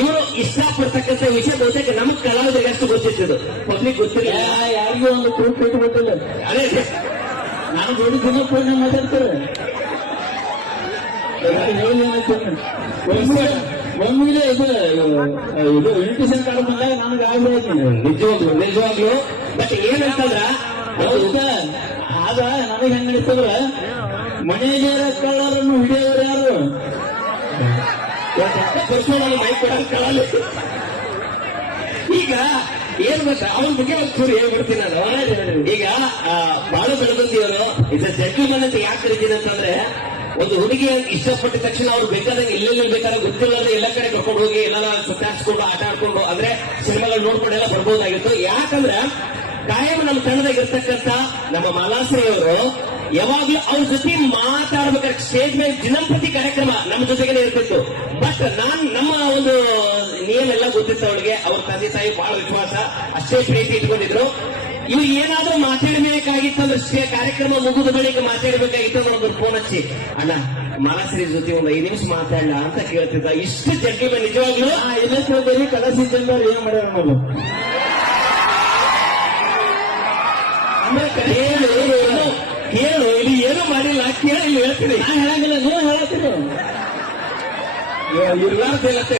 ಇವರು ಇಷ್ಟಪಡ್ತಕ್ಕಂಥ ವಿಷಯ ಬಹುತೇಕ ನಮಗ್ ಕಲಾವಿದರಿಗೆ ಅಷ್ಟು ಗೊತ್ತಿರ್ತದೆ, ಪಬ್ಲಿಕ್ ಗೊತ್ತಿಲ್ಲ. ಯಾರಿಗೂ ಒಂದು ಕೂಟ್ ಕಟ್ಟು ಗೊತ್ತಿಲ್ಲ. ಅದೇ ನಾನು ದೊಡ್ಡ ದಿನ ಫೋನ್ ಮಾತಾಡ್ತಾರೆ. ಒಮ್ಮಿಲೆ ಇದು ಇನ್ವಿಟೇಷನ್ ಕಾರ್ಡ್ ಬಂದಾಗ ನನಗೆ ಆಗ್ಬಿಡ್ತೀನಿ ನಿಜವಾಗ್ಲು. ಬಟ್ ಏನಂತಂದ್ರ ಆಗ ನನಗೆ ಹೆಂಗ್ ನಡೀತದ್ರ, ಮನೆಯಲ್ಲಿ ಕಳ್ಳರನ್ನು ಹಿಡಿಯೋರು ಯಾರು ಮೈಕ್ ಕೊಡಲ್ಲ. ಈಗ ಏನ್ ಗೊತ್ತಾ, ಅವನ ಬಗ್ಗೆ ಒಂಚೂರು ಹೇಳ್ಬಿಡ್ತೀನಿ ನಾನು. ಈಗ ಬಾಳು ಬೆಳಗುತ್ತಿಯವರು ಇದು ಜಡ್ಜ್ಮೆಂಟ್ ಅಂತ ಯಾಕೆ ಕರಿತೀನಿ ಅಂತಂದ್ರೆ, ಒಂದು ಹುಡುಗಿ ಇಷ್ಟಪಟ್ಟ ತಕ್ಷಣ ಅವ್ರು ಬೇಕಾದಂಗೆ ಎಲ್ಲೆಲ್ಲಿ ಬೇಕಾದ್ರೆ ಗೊತ್ತಿಲ್ಲದೆ ಎಲ್ಲ ಕಡೆ ಕರ್ಕೊಂಡು ಹೋಗಿ ಎಲ್ಲ ಸುತ್ತಾಡ್ಸ್ಕೊಂಡು ಆಟ ಆಡ್ಕೊಂಡು ಅಂದ್ರೆ ಸಿನಿಮಾಗಳು ನೋಡ್ಕೊಂಡೆಲ್ಲ ಬರ್ಬೋದಾಗಿತ್ತು. ಯಾಕಂದ್ರೆ ಕಾಯಂ ನಮ್ಮ ತಂಡದಾಗ ಇರ್ತಕ್ಕಂಥ ನಮ್ಮ ಮಾಲಾಶ್ರೀ ಅವರು ಯಾವಾಗ್ಲೂ ಅವ್ರ ಜೊತೆ ಮಾತಾಡ್ಬೇಕಾದ್ರೆ ಸ್ಟೇಜ್ ಮೇಲೆ ದಿನಂಪ್ರತಿ ಕಾರ್ಯಕ್ರಮ ನಮ್ಮ ಜೊತೆಗೇನೆ ಇರ್ತಿತ್ತು. ಬಟ್ ನಮ್ಮ ಒಂದು ನಿಯಮ ಎಲ್ಲ ಗೊತ್ತಿತ್ತು ಅವಳಿಗೆ. ಅವ್ರ ತಂದೆ ತಾಯಿ ಬಹಳ ವಿಶ್ವಾಸ, ಅಷ್ಟೇ ಪ್ರೀತಿ ಇಟ್ಕೊಂಡಿದ್ರು. ಇವು ಏನಾದ್ರೂ ಮಾತಾಡಬೇಕಾಗಿತ್ತು ಅಂದ್ರೆ ಕಾರ್ಯಕ್ರಮ ಮುಗಿದ ಬಳಿಕ ಮಾತಾಡಬೇಕಾಗಿತ್ತು ಅಂದ್ರೆ ಒಂದು ಫೋನ್ ಹಚ್ಚಿ, ಅಣ್ಣ ಮಾಲಾಶ್ರೀ ಜೊತೆ ಒಂದು 5 ನಿಮಿಷ ಮಾತಾಡಲ್ಲ ಅಂತ ಕೇಳ್ತಿದ್ದ. ಇಷ್ಟು ಜಡ್ಗೆ ನಿಜವಾಗ್ಲೂ ಇನ್ನೊಂದು ಕಲಸಿದ್ದಂದ್ರೆ ಏನ್ ಮಾಡ್ಯಾರ ಅನ್ನೋದು. ಕೇಳು, ಇಲ್ಲಿ ಏನು ಮಾಡಿಲ್ಲ, ಕೇಳಿ ಹೇಳ್ತೀನಿ. ನಾನು ಹೇಳಂಗಿಲ್ಲ, ನೀವು ಹೇಳತ್ತೀರಿ. ಇರ್ಲಾರ್ದು